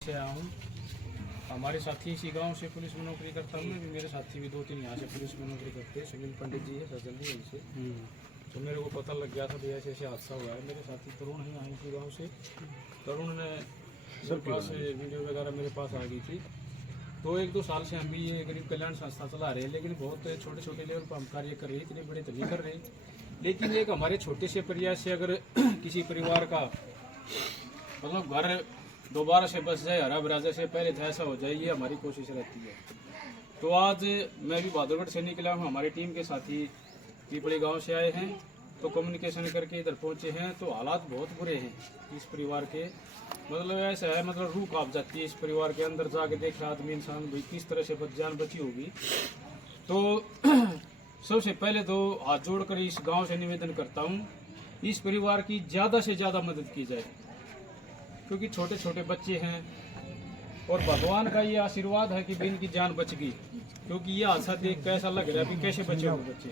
से आया हूँ। हमारे साथी इसी गांव से पुलिस में नौकरी करता हूँ। मैं भी, मेरे साथी भी 2-3 यहाँ से पुलिस में नौकरी करते हैं। सुनील पंडित जी है सज्जन जी उनसे। तो मेरे को पता लग गया था भी ऐसे ऐसे हादसा हुआ है। मेरे साथी तरुण है यहाँ इसी गाँव से। तरुण ने मेरे पास वीडियो वगैरह मेरे पास आ गई थी। तो 1-2 साल से हम भी ये गरीब कल्याण संस्था चला रहे हैं, लेकिन बहुत छोटे छोटे लेवल पर हम कार्य कर रहे हैं, इतने बड़े तो नहीं कर रहे। लेकिन एक हमारे छोटे से प्रयास से अगर किसी परिवार का मतलब घर दोबारा से बस जाए, हरा भरा जैसे पहले था ऐसा हो जाए, ये हमारी कोशिश रहती है। तो आज मैं भी बहादुरगढ़ से निकला हूँ, हमारी टीम के साथी पीपड़ी गांव से आए हैं। तो कम्युनिकेशन करके इधर पहुँचे हैं। तो हालात बहुत बुरे हैं इस परिवार के, मतलब ऐसा है, मतलब रूह कांप जाती है इस परिवार के अंदर जाके देखे आदमी इंसान भाई किस तरह से जान बची होगी। तो सबसे पहले तो हाथ जोड़कर इस गांव से निवेदन करता हूं, इस परिवार की ज़्यादा से ज़्यादा मदद की जाए, क्योंकि छोटे छोटे बच्चे हैं और भगवान का ये आशीर्वाद है कि भी इनकी जान बच गई। क्योंकि ये हादसा देख कर ऐसा लग रहा है कि कैसे बचे हो बच्चे।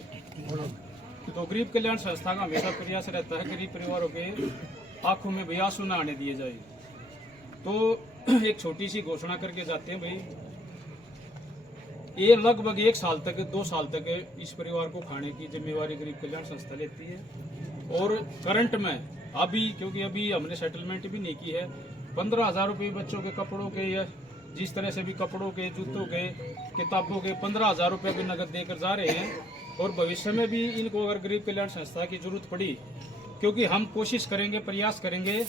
तो गरीब कल्याण संस्था का हमेशा प्रयास रहता है गरीब परिवारों के आंखों में भी आंसू न आने दिए जाए। तो एक छोटी सी घोषणा करके जाते हैं भाई, ये लगभग 1 साल तक 2 साल तक इस परिवार को खाने की जिम्मेवारी गरीब कल्याण संस्था लेती है। और करंट में अभी, क्योंकि अभी हमने सेटलमेंट भी नहीं की है, 15,000 रुपये बच्चों के कपड़ों के या जिस तरह से भी कपड़ों के, जूतों के, किताबों के 15,000 रुपये भी नगद देकर जा रहे हैं। और भविष्य में भी इनको अगर गरीब कल्याण संस्था की जरूरत पड़ी, क्योंकि हम कोशिश करेंगे, प्रयास करेंगे,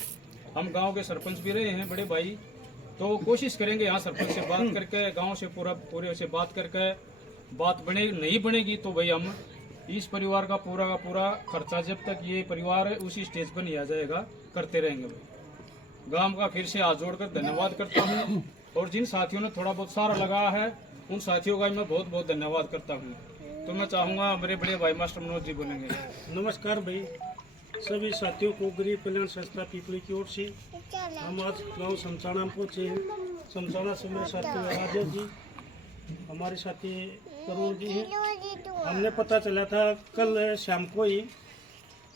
हम गांव के सरपंच भी रहे हैं बड़े भाई, तो कोशिश करेंगे यहाँ सरपंच से बात करके, गांव से पूरे से बात करके, बात बने नहीं बनेगी तो भाई हम इस परिवार का पूरा खर्चा जब तक ये परिवार उसी स्टेज पर नहीं आ जाएगा करते रहेंगे भाई। गांव का फिर से हाथ जोड़कर धन्यवाद करता हूँ। और जिन साथियों ने थोड़ा बहुत सारा लगाया है उन साथियों का मैं बहुत बहुत धन्यवाद करता हूँ। तो मैं चाहूँगा मेरे बड़े भाई मास्टर मनोज जी बोलेंगे। नमस्कार भाई, सभी साथियों को गरीब कल्याण संस्था पीपली की ओर से हम आज गाँव समसाना में पहुँचे हैं। समसाना से मेरे साथी राजेश जी, हमारे साथी तरुण जी हैं। हमने पता चला था कल शाम को ही,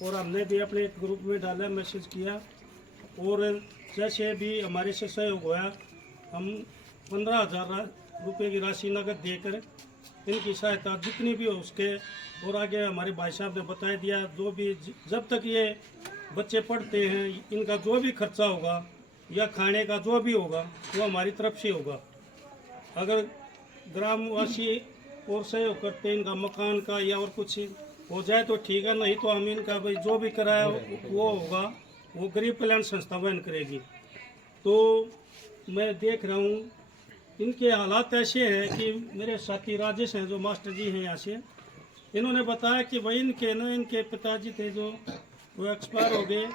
और हमने भी अपने ग्रुप में डाला, मैसेज किया, और जैसे भी हमारे से सहयोग हुआ हम 15,000 रुपये की राशि नगद देकर इनकी सहायता जितनी भी हो उसके, और आगे हमारे भाई साहब ने बता दिया जो भी जब तक ये बच्चे पढ़ते हैं इनका जो भी खर्चा होगा या खाने का जो भी होगा वो हमारी तरफ से होगा। अगर ग्रामवासी और सहयोग करते हैं इनका मकान का या और कुछ हो जाए तो ठीक है, नहीं तो हम इनका भाई जो भी किराया वो होगा वो गरीब कल्याण संस्था वहन करेगी। तो मैं देख रहा हूँ इनके हालात ऐसे हैं कि मेरे साथी राजेश हैं जो मास्टर जी हैं यहाँ से, इन्होंने बताया कि भाई इनके पिताजी थे जो वो एक्सपायर हो गए,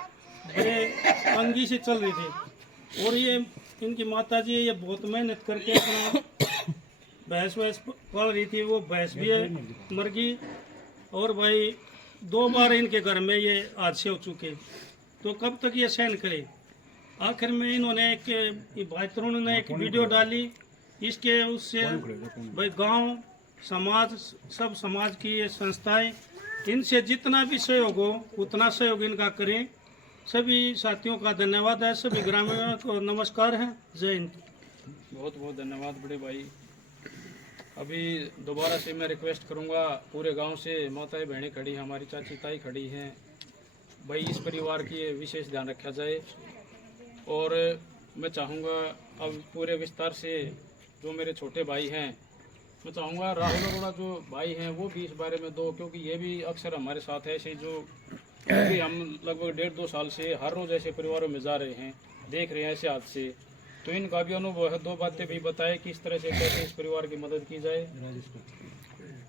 बड़े तंगी से चल रहे थे, और ये इनकी माता जी ये बहुत मेहनत करके अपना भैंस पाल रही थी, वो भैंस भी मर गई। और भाई 2 बार इनके घर में ये हादसे हो चुके, तो कब तक ये सहन करे। आखिर में इन्होंने भाई तरुण ने एक वीडियो डाली, इसके उससे भाई गांव समाज सब समाज की ये संस्थाएं इनसे जितना भी सहयोग हो उतना सहयोग इनका करें। सभी साथियों का धन्यवाद है, सभी ग्रामीणों को नमस्कार है, जय हिंद। बहुत बहुत धन्यवाद बड़े भाई। अभी दोबारा से मैं रिक्वेस्ट करूंगा, पूरे गांव से माताएं बहनें खड़ी हैं, हमारी चाची ताई खड़ी हैं भाई, इस परिवार की विशेष ध्यान रखा जाए। और मैं चाहूँगा अब पूरे विस्तार से जो मेरे छोटे भाई हैं, मैं चाहूँगा राहुल अरोड़ा जो भाई हैं वो भी इस बारे में दो, क्योंकि ये भी अक्सर हमारे साथ है ऐसे जो, क्योंकि हम लगभग 1.5-2 साल से हर रोज़ ऐसे परिवारों में जा रहे हैं, देख रहे हैं ऐसे हादसे। तो इनका भी अनुभव है, 2 बातें भी बताए कि इस तरह से कैसे इस परिवार की मदद की जाए।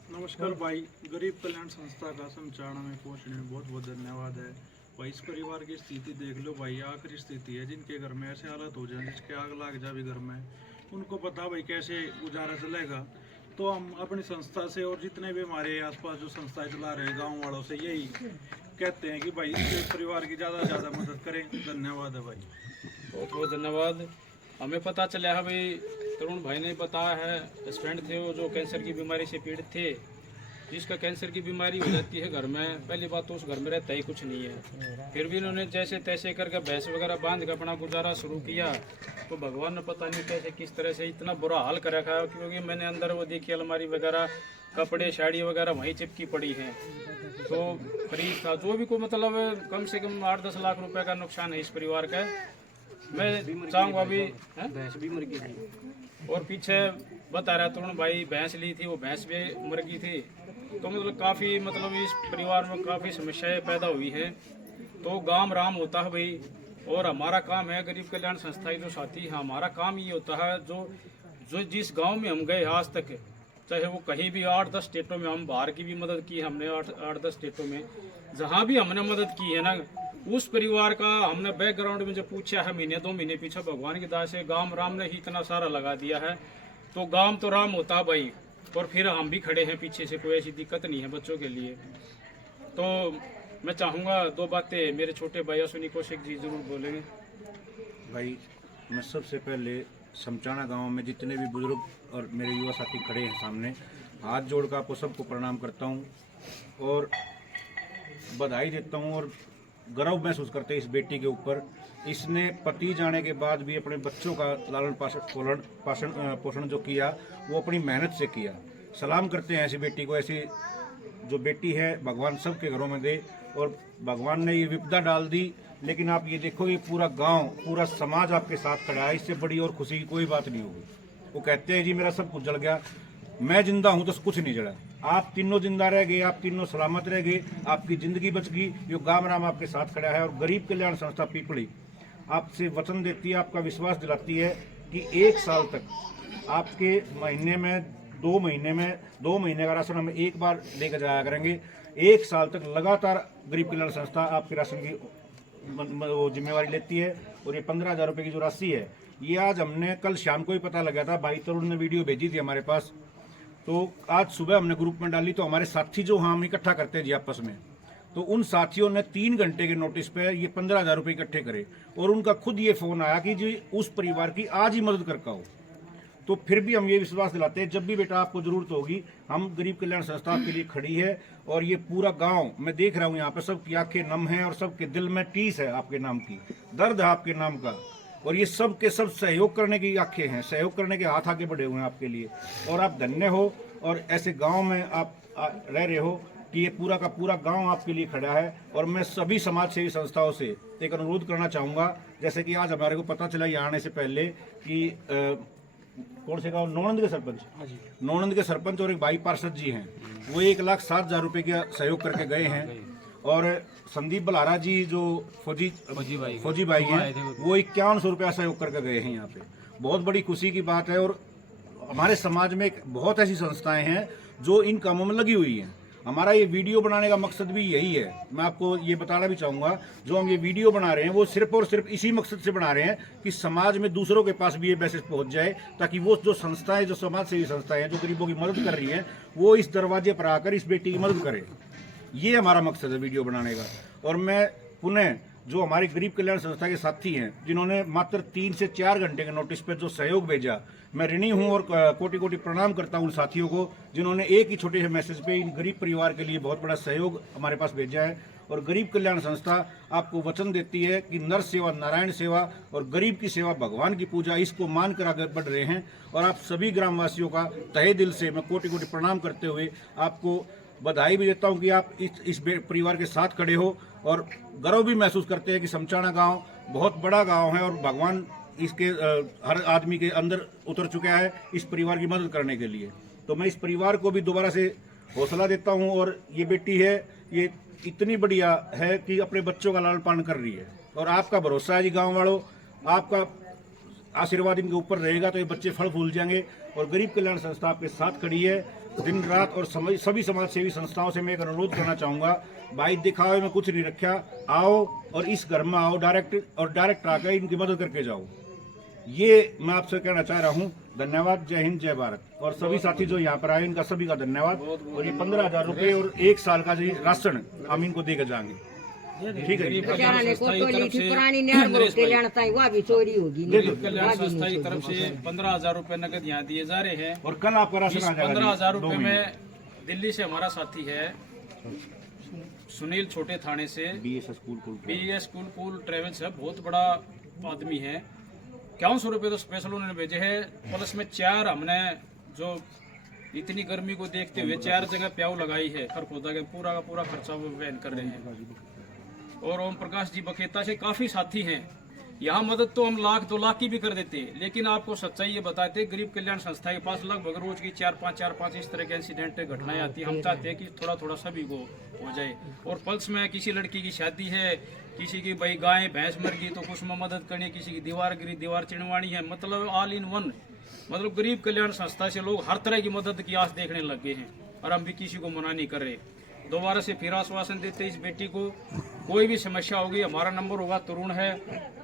नमस्कार भाई, गरीब कल्याण संस्था का समचारणा में पहुंचने में बहुत बहुत धन्यवाद है भाई। इस परिवार की स्थिति देख लो भाई, आखिरी स्थिति है, जिनके घर में ऐसे हालत हो जाए जिसके आग लग जाए घर में, उनको पता भाई कैसे गुजारा चलेगा। तो हम अपनी संस्था से और जितने भी हमारे आसपास जो संस्थाएं चला रहे हैं गाँव वालों से यही कहते हैं कि भाई इस परिवार की ज़्यादा से ज़्यादा मदद करें। धन्यवाद है भाई, बहुत बहुत धन्यवाद। हमें पता चला है भाई, तरुण भाई ने बताया है, हस्बैंड थे वो जो कैंसर की बीमारी से पीड़ित थे, जिसका कैंसर की बीमारी हो जाती है घर में, पहली बात तो उस घर में रहता ही कुछ नहीं है। फिर भी इन्होंने जैसे तैसे करके भैंस वगैरह बांध के अपना गुजारा शुरू किया। तो भगवान ने पता नहीं कैसे किस तरह से इतना बुरा हाल कर रखा है, क्योंकि मैंने अंदर वो देखी अलमारी वगैरह, कपड़े साड़ी वगैरह वहीं चिपकी पड़ी हैं। तो खरीद था जो भी को मतलब कम से कम 8-10 लाख रुपए का नुकसान है इस परिवार का। मैं चाहूँगा अभी भैंस भी मर गई थी और पीछे बता रहा तरुण भाई भैंस ली थी, वो भैंस भी मर गई थी। तो मतलब काफ़ी मतलब इस परिवार में काफ़ी समस्याएं पैदा हुई हैं। तो गांव राम होता है भाई, और हमारा काम है गरीब कल्याण संस्था के जो साथी हैं, हमारा काम ये होता है जो जिस गांव में हम गए आज तक, चाहे वो कहीं भी 8-10 स्टेटों में, हम बाहर की भी मदद की हमने 8-10 स्टेटों में, जहाँ भी हमने मदद की है ना, उस परिवार का हमने बैकग्राउंड में जो पूछा है महीने 2 महीने पीछे, भगवान की दया से गांव राम ने ही इतना सारा लगा दिया है। तो गांव तो राम होता है भाई, और फिर हम भी खड़े हैं पीछे से, कोई ऐसी दिक्कत नहीं है बच्चों के लिए। तो मैं चाहूँगा 2 बातें मेरे छोटे भाई अश्विनी कौशिक जी जरूर बोलेंगे। भाई मैं सबसे पहले समचाना गांव में जितने भी बुजुर्ग और मेरे युवा साथी खड़े हैं सामने, हाथ जोड़कर आपको सबको प्रणाम करता हूं और बधाई देता हूं और गर्व महसूस करते हैं इस बेटी के ऊपर। इसने पति जाने के बाद भी अपने बच्चों का लालन पोषण जो किया वो अपनी मेहनत से किया। सलाम करते हैं ऐसी बेटी को, ऐसी जो बेटी है भगवान सबके घरों में दे। और भगवान ने ये विपदा डाल दी, लेकिन आप ये देखो ये पूरा गांव, पूरा समाज आपके साथ खड़ा है, इससे बड़ी और खुशी की कोई बात नहीं होगी। वो कहते हैं जी मेरा सब कुछ जल गया, मैं जिंदा हूं तो कुछ नहीं जला। आप तीनों जिंदा रह गए, आप तीनों सलामत रह गए, आपकी जिंदगी बच गई। यो गांव राम आपके साथ खड़ा है। और गरीब कल्याण संस्था पीपली आपसे वचन देती है, आपका विश्वास दिलाती है कि 1 साल तक आपके महीने में 2 महीने का राशन हम एक बार लेकर जाया करेंगे। 1 साल तक लगातार गरीब कल्याण संस्था आपके राशन की वो जिम्मेवारी लेती है। और ये 15,000 रुपये की जो राशि है, ये आज हमने कल शाम को ही पता लगा था, भाई तरुण ने वीडियो भेजी थी हमारे पास, तो आज सुबह हमने ग्रुप में डाली। तो हमारे साथी जो हम इकट्ठा करते हैं जी आपस में, तो उन साथियों ने 3 घंटे के नोटिस पे ये 15,000 रुपये इकट्ठे करे। और उनका खुद ये फोन आया कि जी उस परिवार की आज ही मदद करता हो। तो फिर भी हम ये विश्वास दिलाते हैं, जब भी बेटा आपको जरूरत होगी, हम गरीब कल्याण संस्था आपके लिए खड़ी है। और ये पूरा गांव मैं देख रहा हूँ, यहाँ पे सबकी आंखें नम हैं और सबके दिल में टीस है आपके नाम की, दर्द है आपके नाम का। और ये सब के सब सहयोग करने की आंखें हैं, सहयोग करने के हाथ आगे बढ़े हुए हैं आपके लिए। और आप धन्य हो, और ऐसे गाँव में आप रह रहे हो कि ये पूरा का पूरा गांव आपके लिए खड़ा है। और मैं सभी समाज सेवी संस्थाओं से एक अनुरोध करना चाहूँगा, जैसे कि आज हमारे को पता चला यहाँ आने से पहले कि कौन से गांव, नौनंद के सरपंच, नौनंद के सरपंच और एक भाई पार्षद जी हैं, वो 1,07,000 रुपये का सहयोग करके गए हैं। और संदीप बलारा जी जो फौजी भाई हैं, वो 5100 रुपया सहयोग करके गए हैं यहाँ पे। बहुत बड़ी खुशी की बात है। और हमारे समाज में बहुत ऐसी संस्थाएं हैं जो इन कामों में लगी हुई हैं। हमारा ये वीडियो बनाने का मकसद भी यही है। मैं आपको ये बताना भी चाहूँगा, जो हम ये वीडियो बना रहे हैं वो सिर्फ और सिर्फ इसी मकसद से बना रहे हैं कि समाज में दूसरों के पास भी ये मैसेज पहुँच जाए, ताकि वो जो संस्थाएं, जो समाज सेवी संस्थाएं हैं, जो गरीबों की मदद कर रही हैं, वो इस दरवाजे पर आकर इस बेटी की मदद करें। ये हमारा मकसद है वीडियो बनाने का। और मैं पुनः जो हमारे गरीब कल्याण संस्था के साथी हैं, जिन्होंने मात्र 3 से 4 घंटे के नोटिस पर जो सहयोग भेजा, मैं ऋणी हूं और कोटि कोटि प्रणाम करता हूं उन साथियों को जिन्होंने एक ही छोटे से मैसेज पे इन गरीब परिवार के लिए बहुत बड़ा सहयोग हमारे पास भेजा है। और गरीब कल्याण संस्था आपको वचन देती है कि नर सेवा नारायण सेवा और गरीब की सेवा भगवान की पूजा, इसको मानकर आगे बढ़ रहे हैं। और आप सभी ग्रामवासियों का तहे दिल से मैं कोटि कोटि प्रणाम करते हुए आपको बधाई भी देता हूं कि आप इस परिवार के साथ खड़े हो। और गर्व भी महसूस करते हैं कि समचाना गांव बहुत बड़ा गांव है और भगवान इसके हर आदमी के अंदर उतर चुका है इस परिवार की मदद करने के लिए। तो मैं इस परिवार को भी दोबारा से हौसला देता हूं। और ये बेटी है, ये इतनी बढ़िया है कि अपने बच्चों का लालन पालन कर रही है। और आपका भरोसा है जी गाँव वालों, आपका आशीर्वाद इनके ऊपर रहेगा तो ये बच्चे फल फूल जाएंगे। और गरीब कल्याण संस्था आपके साथ खड़ी है दिन रात। और सभी समाज सेवी संस्थाओं से मैं एक अनुरोध करना चाहूँगा, भाई दिखावे में कुछ नहीं रखा, आओ और इस घर में आओ डायरेक्ट आकर इनकी मदद करके जाओ। ये मैं आपसे कहना चाह रहा हूँ। धन्यवाद। जय हिंद, जय भारत। और सभी साथी जो यहाँ पर आए इनका सभी का धन्यवाद। और ये 15,000 रुपये और 1 साल का जी राशन हम इनको देकर जाएंगे। ठीक है। कल्याण संस्था की तरफ से 15,000 रुपए नगद यहाँ दिए जा रहे हैं। और कल आपका राशन आ जाएगा। 15,000 रुपए में दिल्ली से हमारा साथी है सुनील, छोटे थाने से, BS स्कूल ट्रेवल्स है, बहुत बड़ा आदमी है। 5100 रुपये तो स्पेशल उन्होंने भेजे हैं, प्लस में 4 हमने जो इतनी गर्मी को देखते हुए 4 जगह प्याऊ लगाई है खरखोदा के, पूरा का पूरा खर्चा वो वहन कर रहे हैं। और ओम प्रकाश जी बखेता से काफ़ी साथी हैं। यहाँ मदद तो हम 1 लाख 2 लाख की भी कर देते, लेकिन आपको सच्चाई ये बताते, गरीब कल्याण संस्था के पास लगभग रोज की 4-5 इस तरह के इंसिडेंट घटनाएं आती हैं। हम चाहते हैं कि थोड़ा थोड़ा सभी को हो जाए। और पल्स में किसी लड़की की शादी है, किसी की भाई गाय भैंस मर गई तो कुछ में मदद करनी, किसी की दीवार गिरी, दीवार चिड़वानी है, मतलब ऑल इन वन। मतलब गरीब कल्याण संस्था से लोग हर तरह की मदद की आस देखने लग गए हैं, और हम भी किसी को मना नहीं कर रहे। दोबारा से फिर आश्वासन देते इस बेटी को, कोई भी समस्या होगी हमारा नंबर होगा, तरुण है।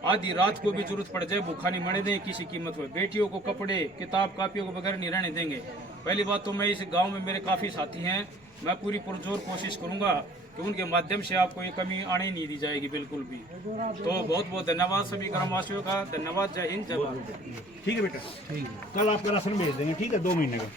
आधी रात को भी जरूरत पड़ जाए, भूखा नहीं मरने दें किसी कीमत पर। बेटियों को कपड़े किताब कापियों को बगैर नहीं रहने देंगे। पहली बात तो मैं इस गांव में मेरे काफ़ी साथी हैं, मैं पूरी पुरजोर कोशिश करूंगा कि उनके माध्यम से आपको ये कमी आने नहीं दी जाएगी बिल्कुल भी। तो बहुत बहुत धन्यवाद सभी ग्रामवासियों का, धन्यवाद। जय हिंद, जय भारत। ठीक है बेटा, कल आपका राशन भेज देंगे, ठीक है, 2 महीने का।